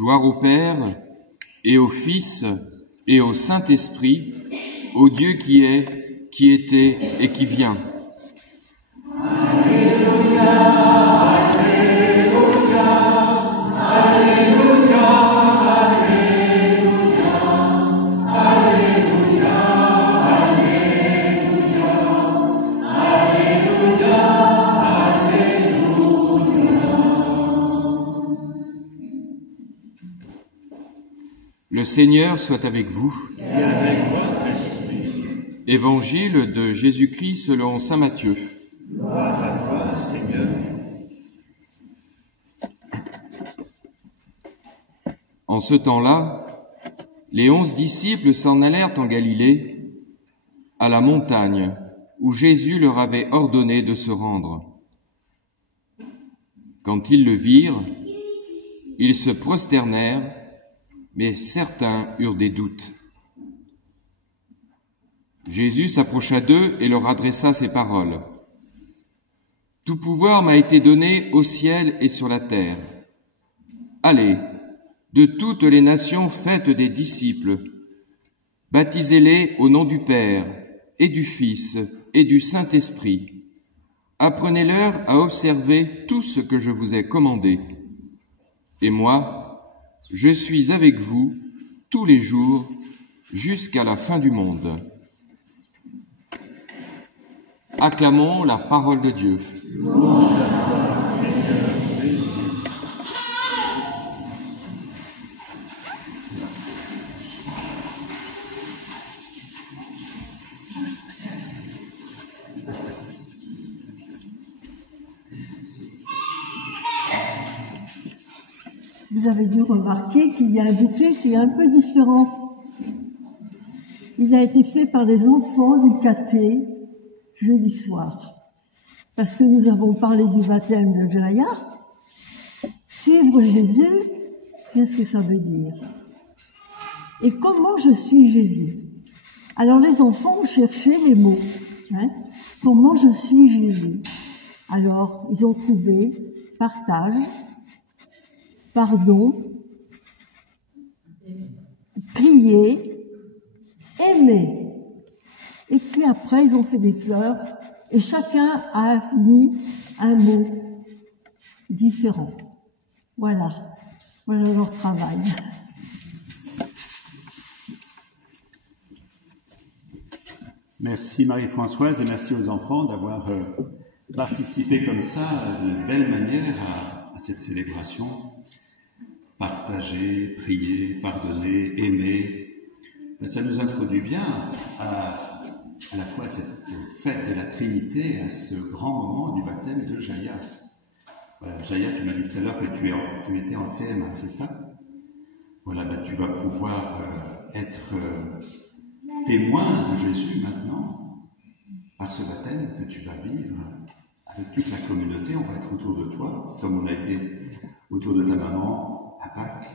Gloire au Père, et au Fils, et au Saint-Esprit, au Dieu qui est, qui était et qui vient. Alléluia, Alléluia, Alléluia, Alléluia, Alléluia, Alléluia, Alléluia. Le Seigneur soit avec vous. Et avec votre esprit. Évangile de Jésus-Christ selon saint Matthieu. Gloire à toi, Seigneur. En ce temps-là, les 11 disciples s'en allèrent en Galilée, à la montagne où Jésus leur avait ordonné de se rendre. Quand ils le virent, ils se prosternèrent, mais certains eurent des doutes. Jésus s'approcha d'eux et leur adressa ces paroles. « Tout pouvoir m'a été donné au ciel et sur la terre. Allez, de toutes les nations faites des disciples, baptisez-les au nom du Père et du Fils et du Saint-Esprit. Apprenez-leur à observer tout ce que je vous ai commandé. Et moi, je suis avec vous tous les jours jusqu'à la fin du monde. » Acclamons la parole de Dieu. Vous avez dû remarquer qu'il y a un bouquet qui est un peu différent. Il a été fait par les enfants du caté jeudi soir. Parce que nous avons parlé du baptême de Jaya. Suivre Jésus, qu'est-ce que ça veut dire? Et comment je suis Jésus? Alors les enfants ont cherché les mots. Comment je suis Jésus? Alors ils ont trouvé partage, pardon, prier, aimer. Et puis après, ils ont fait des fleurs et chacun a mis un mot différent. Voilà leur travail. Merci Marie-Françoise et merci aux enfants d'avoir participé comme ça de belle manière à cette célébration. Partager, prier, pardonner, aimer. Ça nous introduit bien à la fois cette fête de la Trinité, à ce grand moment du baptême de Jaya. Voilà, Jaya, tu m'as dit tout à l'heure que tu étais en CM1, c'est ça? Voilà, tu vas pouvoir être témoin de Jésus maintenant, par ce baptême que tu vas vivre avec toute la communauté. On va être autour de toi, comme on a été autour de ta maman à Pâques,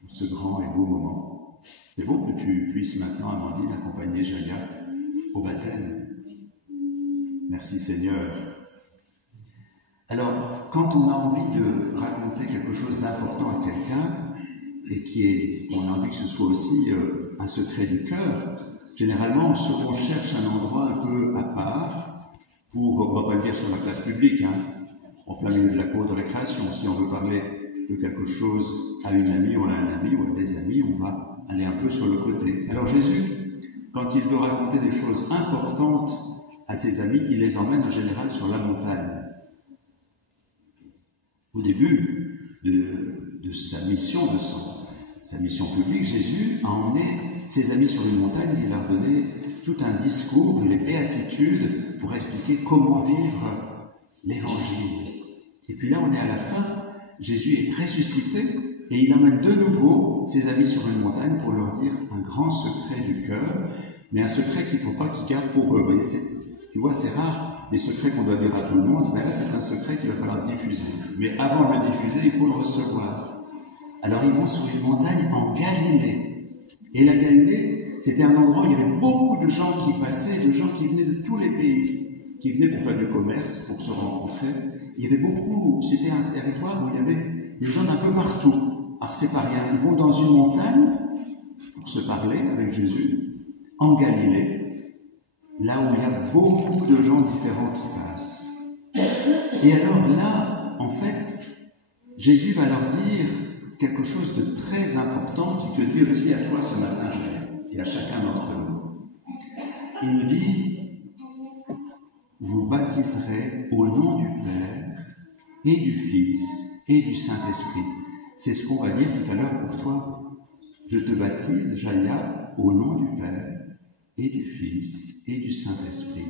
pour ce grand et beau moment. C'est beau que tu puisses maintenant, Amandine, accompagner Jaya au baptême. Merci Seigneur. Alors, quand on a envie de raconter quelque chose d'important à quelqu'un, et on a envie que ce soit aussi un secret du cœur, généralement on cherche un endroit un peu à part, on ne va pas le dire sur la place publique, en plein milieu de la cour de récréation. Si on veut parler de quelque chose à une amie ou à un ami ou à des amis, on va aller un peu sur le côté. Alors Jésus, quand il veut raconter des choses importantes à ses amis, il les emmène en général sur la montagne. Au début de sa mission, sa mission publique, Jésus a emmené ses amis sur une montagne et il leur a donné tout un discours, les béatitudes, pour expliquer comment vivre l'Évangile. Et puis là, on est à la fin, Jésus est ressuscité et il emmène de nouveau ses amis sur une montagne pour leur dire un grand secret du cœur, mais un secret qu'il ne faut pas qu'ils gardent pour eux. Vous voyez, tu vois, c'est rare des secrets qu'on doit dire à tout le monde, mais là c'est un secret qu'il va falloir diffuser. Mais avant de le diffuser, il faut le recevoir. Alors ils vont sur une montagne en Galilée. Et la Galilée, c'était un endroit où il y avait beaucoup de gens qui passaient, de gens qui venaient de tous les pays, qui venaient pour faire du commerce, pour se rencontrer. Il y avait beaucoup, c'était un territoire où il y avait des gens d'un peu partout. alors c'est pas rien, ils vont dans une montagne pour se parler avec Jésus, en Galilée, là où il y a beaucoup de gens différents qui passent. Et alors là, en fait, Jésus va leur dire quelque chose de très important qui te dit aussi à toi ce matin, et à chacun d'entre nous. Il nous dit, vous baptiserez au nom du Père et du Fils et du Saint-Esprit. C'est ce qu'on va dire tout à l'heure pour toi. Je te baptise, Jaya, au nom du Père et du Fils et du Saint-Esprit.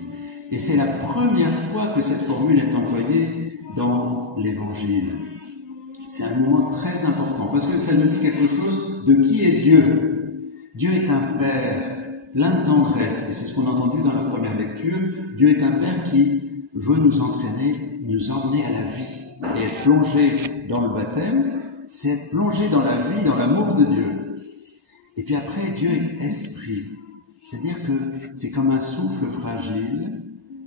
Et c'est la première fois que cette formule est employée dans l'Évangile. C'est un moment très important, parce que ça nous dit quelque chose de qui est Dieu. Dieu est un Père, plein de tendresse, et c'est ce qu'on a entendu dans la première lecture. Dieu est un Père qui veut nous entraîner, nous emmener à la vie. Et être plongé dans le baptême, c'est être plongé dans la vie, dans l'amour de Dieu. Et puis après, Dieu est esprit. C'est-à-dire que c'est comme un souffle fragile,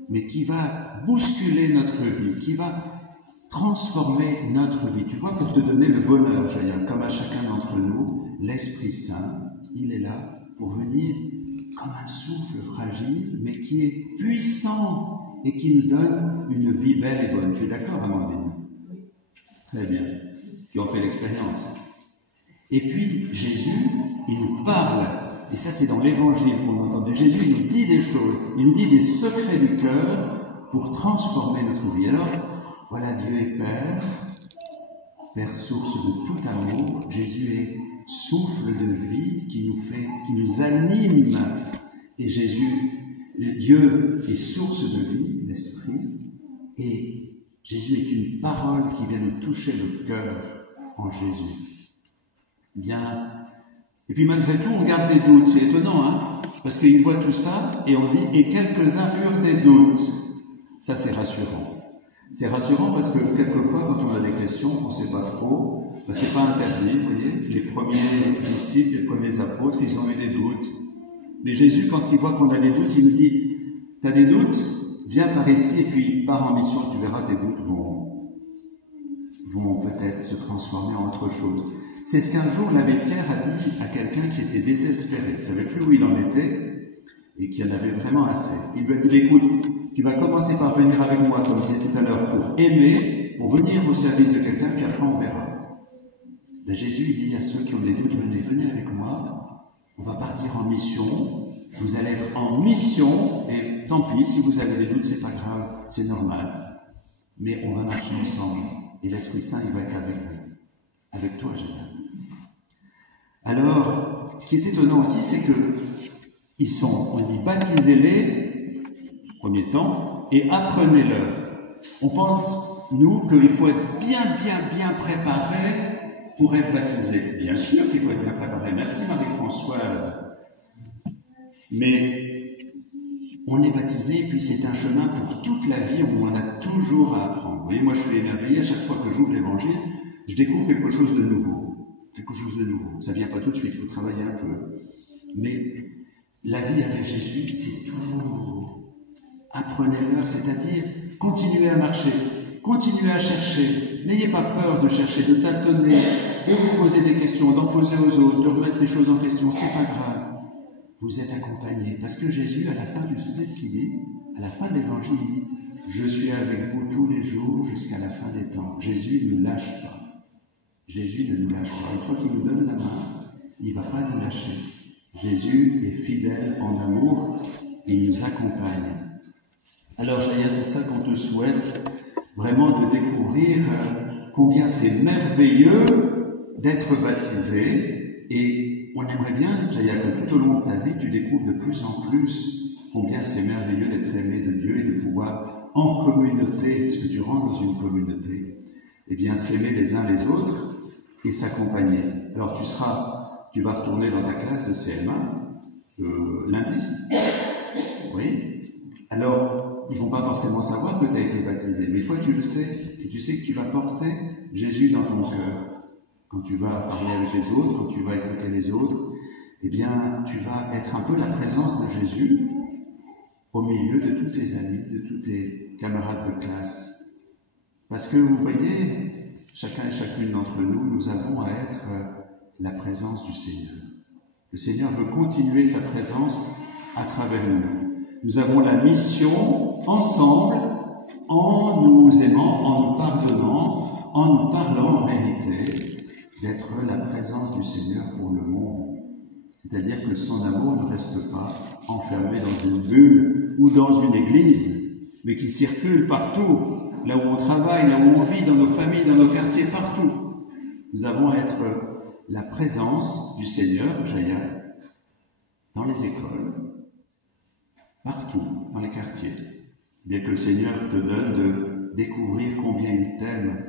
mais qui va bousculer notre vie, qui va transformer notre vie. Tu vois, pour te donner le bonheur, Jaya, comme à chacun d'entre nous, l'Esprit Saint, il est là pour venir comme un souffle fragile, mais qui est puissant et qui nous donne une vie belle et bonne. Tu es d'accord, Amandine? Très bien. Qui ont fait l'expérience. Et puis, Jésus, il nous parle, et ça c'est dans l'Évangile qu'on a entendu. Jésus, il nous dit des choses, il nous dit des secrets du cœur pour transformer notre vie. Alors, voilà, Dieu est Père, Père source de tout amour. Jésus est souffle de vie qui nous anime. Et Dieu est source de vie, l'Esprit. Et Jésus est une parole qui vient nous toucher le cœur en Jésus. Bien. Et puis malgré tout, on garde des doutes. C'est étonnant, hein? Parce qu'il voit tout ça et on dit « et quelques-uns eurent des doutes ». Ça, c'est rassurant. C'est rassurant parce que quelquefois, quand on a des questions, on ne sait pas trop, ben, c'est pas interdit, vous voyez. Les premiers disciples, les premiers apôtres, ils ont eu des doutes. Mais Jésus, quand il voit qu'on a des doutes, il nous dit « t'as des doutes? Viens par ici et puis pars en mission, tu verras, tes doutes vont peut-être se transformer en autre chose. » C'est ce qu'un jour l'abbé Pierre a dit à quelqu'un qui était désespéré, il ne savait plus où il en était et qui en avait vraiment assez. Il lui a dit « écoute, tu vas commencer par venir avec moi, comme je disais tout à l'heure, pour aimer, pour venir au service de quelqu'un, puis après on verra. » Ben, Jésus il dit à ceux qui ont des doutes, venez avec moi, on va partir en mission, vous allez être en mission, et tant pis, si vous avez des doutes, c'est pas grave, c'est normal. Mais on va marcher ensemble, et l'Esprit Saint, il va être avec vous. Avec toi, Jésus. Alors, ce qui est étonnant aussi, c'est que ils sont, on dit, baptisez-les, premier temps, et apprenez-leur. On pense, nous, qu'il faut être bien préparé pour être baptisé. Bien sûr qu'il faut être bien préparé. Merci Marie-Françoise. Mais on est baptisé, et puis c'est un chemin pour toute la vie où on a toujours à apprendre. Vous voyez, moi je suis émerveillé à chaque fois que j'ouvre l'Évangile, je découvre quelque chose de nouveau. Quelque chose de nouveau. Ça ne vient pas tout de suite, il faut travailler un peu. Mais la vie avec Jésus, c'est toujours nouveau. Apprenez-leur, c'est-à-dire continuez à marcher, continuez à chercher. N'ayez pas peur de chercher, de tâtonner, de vous poser des questions, d'en poser aux autres, de remettre des choses en question. C'est pas grave. Vous êtes accompagnés. Parce que Jésus, à la fin du ce qu'il dit, à la fin de l'Évangile, il dit « Je suis avec vous tous les jours jusqu'à la fin des temps. » Jésus ne lâche pas. Jésus ne nous lâche pas. Une fois qu'il nous donne la main, il ne va pas nous lâcher. Jésus est fidèle en amour, il nous accompagne. Alors, Jaya, c'est ça qu'on te souhaite, vraiment de découvrir combien c'est merveilleux d'être baptisé. Et on aimerait bien, Jaya, que tout au long de ta vie, tu découvres de plus en plus combien c'est merveilleux d'être aimé de Dieu et de pouvoir, en communauté, parce que tu rentres dans une communauté, eh bien, s'aimer les uns les autres et s'accompagner. Alors, tu vas retourner dans ta classe de CM1 lundi. Oui. Alors, ils ne vont pas forcément savoir que tu as été baptisé, mais toi, tu le sais, et tu sais que tu vas porter Jésus dans ton cœur. Quand tu vas parler avec les autres, quand tu vas écouter les autres, eh bien, tu vas être un peu la présence de Jésus au milieu de tous tes amis, de tous tes camarades de classe. Parce que, vous voyez, chacun et chacune d'entre nous, nous avons à être la présence du Seigneur. Le Seigneur veut continuer sa présence à travers nous. Nous avons la mission, ensemble, en nous aimant, en nous pardonnant, en nous parlant en vérité, d'être la présence du Seigneur pour le monde. C'est-à-dire que son amour ne reste pas enfermé dans une bulle ou dans une église, mais qui circule partout, là où on travaille, là où on vit, dans nos familles, dans nos quartiers, partout. Nous avons à être la présence du Seigneur, Jaya, dans les écoles, partout, dans les quartiers. Bien que le Seigneur te donne de découvrir combien il t'aime.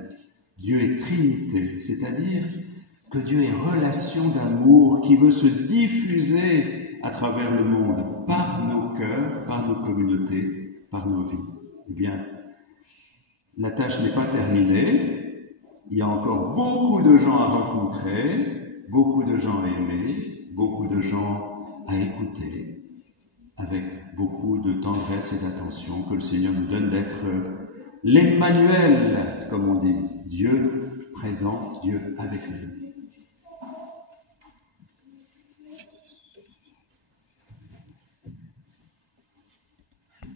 Dieu est Trinité, c'est-à-dire que Dieu est relation d'amour qui veut se diffuser à travers le monde, par nos cœurs, par nos communautés, par nos vies. Eh bien, la tâche n'est pas terminée. Il y a encore beaucoup de gens à rencontrer, beaucoup de gens à aimer, beaucoup de gens à écouter, avec beaucoup de tendresse et d'attention que le Seigneur nous donne d'être l'Emmanuel, comme on dit, Dieu présent, Dieu avec nous.